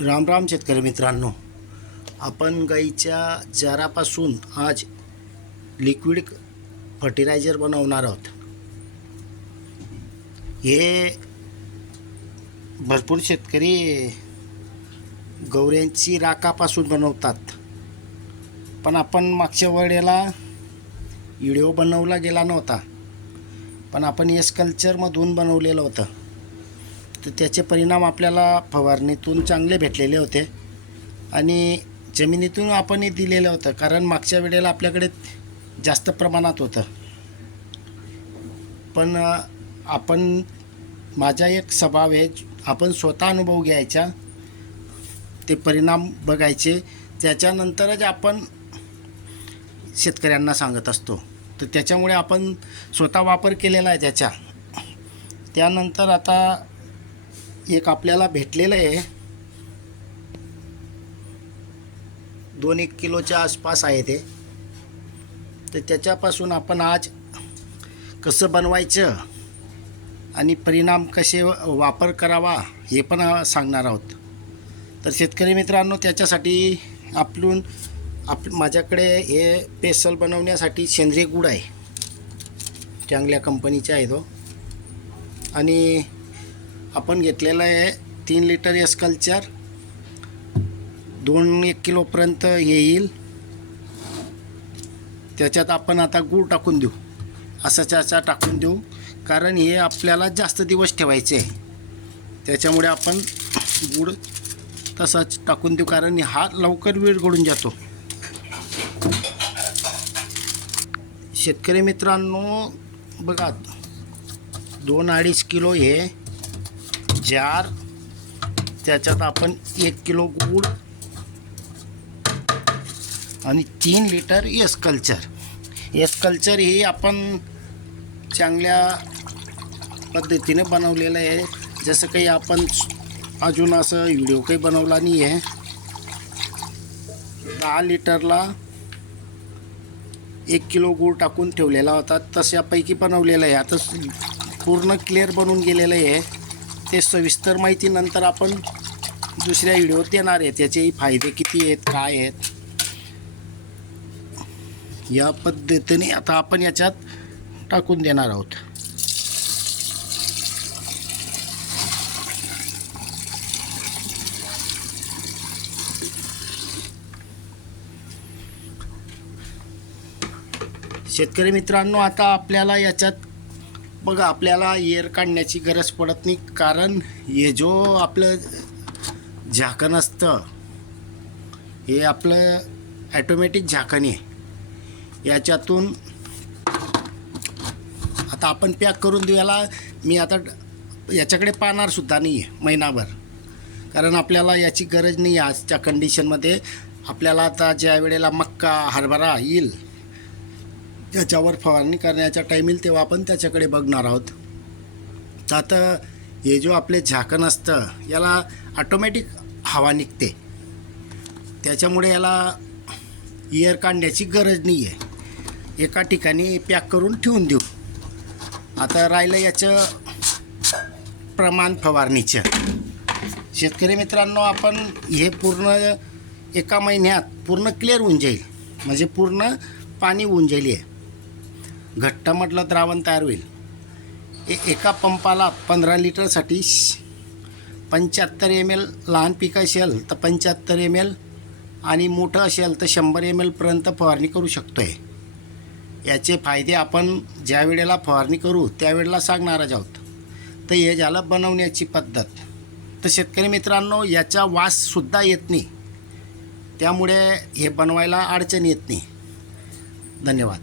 राम राम शेतकरी मित्रांनो. आपण गाईच्या जारापासून आज लिक्विड फर्टिलायझर बनवणार आहोत. हे भरपूर शेतकरी गवऱ्यांची राखापासून बनवतात. पण आपण मागच्या वेळेला व्हिडिओ बनवला गेला नव्हता. पण आपण एस कल्चरमधून बनवलेलं होतं. तर त्याचे परिणाम आपल्याला फवारणीतून चांगले भेटलेले होते. आणि जमिनीतून आपण हे दिलेलं होतं कारण मागच्या वेळेला आपल्याकडे जास्त प्रमाणात होतं. पण आपण माझा एक स्वभाव आहे आपण स्वतः अनुभव घ्यायचा ते परिणाम बघायचे. त्याच्यानंतरच आपण शेतकऱ्यांना सांगत असतो. तर त्याच्यामुळे आपण स्वतः वापर केलेला आहे त्याच्या त्यानंतर आता एक आपल्याला भेटलेलं आहे. दोन एक किलोच्या आसपास आहे ते. तर त्याच्यापासून आपण आज कसं बनवायचं आणि परिणाम कसे वापर करावा हे पण सांगणार आहोत. तर शेतकरी मित्रांनो त्याच्यासाठी आपलून आप माझ्याकडे हे पेसल बनवण्यासाठी सेंद्रिय गुड आहे. चांगल्या कंपनीचा आहे तो. आणि आपण घेतलेलं आहे तीन लिटर एस कल्चर दोन एक किलोपर्यंत येईल. त्याच्यात आपण आता गूळ टाकून देऊ. असा चाचा टाकून देऊ. कारण हे आपल्याला जास्त दिवस ठेवायचे आहे. त्याच्यामुळे आपण गूळ तसाच टाकून देऊ. कारण हा लवकर वेळ जातो. शेतकरी मित्रांनो बघा दोन अडीच किलो हे जार. त्याच्यात आपण एक किलो गूळ आणि तीन litre S culture. S culture ही आपण चांगल्या पद्धतीने बनवलेलं आहे. जसं काही आपण अजून असं व्हिडिओ काही बनवला नाही आहे दहा लिटरला एक किलो गूळ टाकून ठेवलेला होता. तशापैकी बनवलेलं आहे. आता पूर्ण क्लिअर बनून गेलेलं आहे. ते सविस्तर माहिती नंतर आपण दुसऱ्या व्हिडिओत देणार आहे. त्याचेही फायदे किती आहेत काय आहेत? या पद्धतीने आता आपण याच्यात टाकून देणार आहोत. शेतकरी मित्रांनो आता आपल्याला याच्यात मग आपल्याला एअर काढण्याची गरज पडत नाही. कारण हे जो आपलं झाकण असतं हे आपलं ॲटोमॅटिक झाकण आहे. याच्यातून आता आपण पॅक करून देऊयाला मी आता याच्याकडे पाहणारसुद्धा नाही आहे महिनाभर. कारण आपल्याला याची गरज नाही आहे आजच्या कंडिशनमध्ये आपल्याला आता ज्या वेळेला मक्का हरभरा येईल त्याच्यावर फवारणी करण्याचा टाईम येईल तेव्हा आपण त्याच्याकडे बघणार आहोत. तर आता हे जो आपले झाकण असतं याला ऑटोमॅटिक हवा निघते. त्याच्यामुळे याला इयर काढण्याची गरज नाही आहे एका ठिकाणी पॅक करून ठेवून देऊ. आता राहिलं याचं प्रमाण फवारणीचं. शेतकरी मित्रांनो आपण हे पूर्ण एका महिन्यात पूर्ण क्लिअर होऊन जाईल. म्हणजे पूर्ण पाणी होऊन जाईल घट्ट म्हटलं द्रावण तयार होईल. ए एका पंपाला पंधरा लिटरसाठी पंच्याहत्तर एम एल लहान पीक असेल तर पंच्याहत्तर एम एल आणि मोठं असेल तर शंभर एम एलपर्यंत फवारणी करू शकतो आहे याचे फायदे आपण ज्या वेळेला फवारणी करू त्यावेळेला सांगणारच आहोत. तर हे झालं बनवण्याची पद्धत. तर शेतकरी मित्रांनो याचा वाससुद्धा येत नाही. त्यामुळे हे बनवायला अडचण येत नाही. धन्यवाद.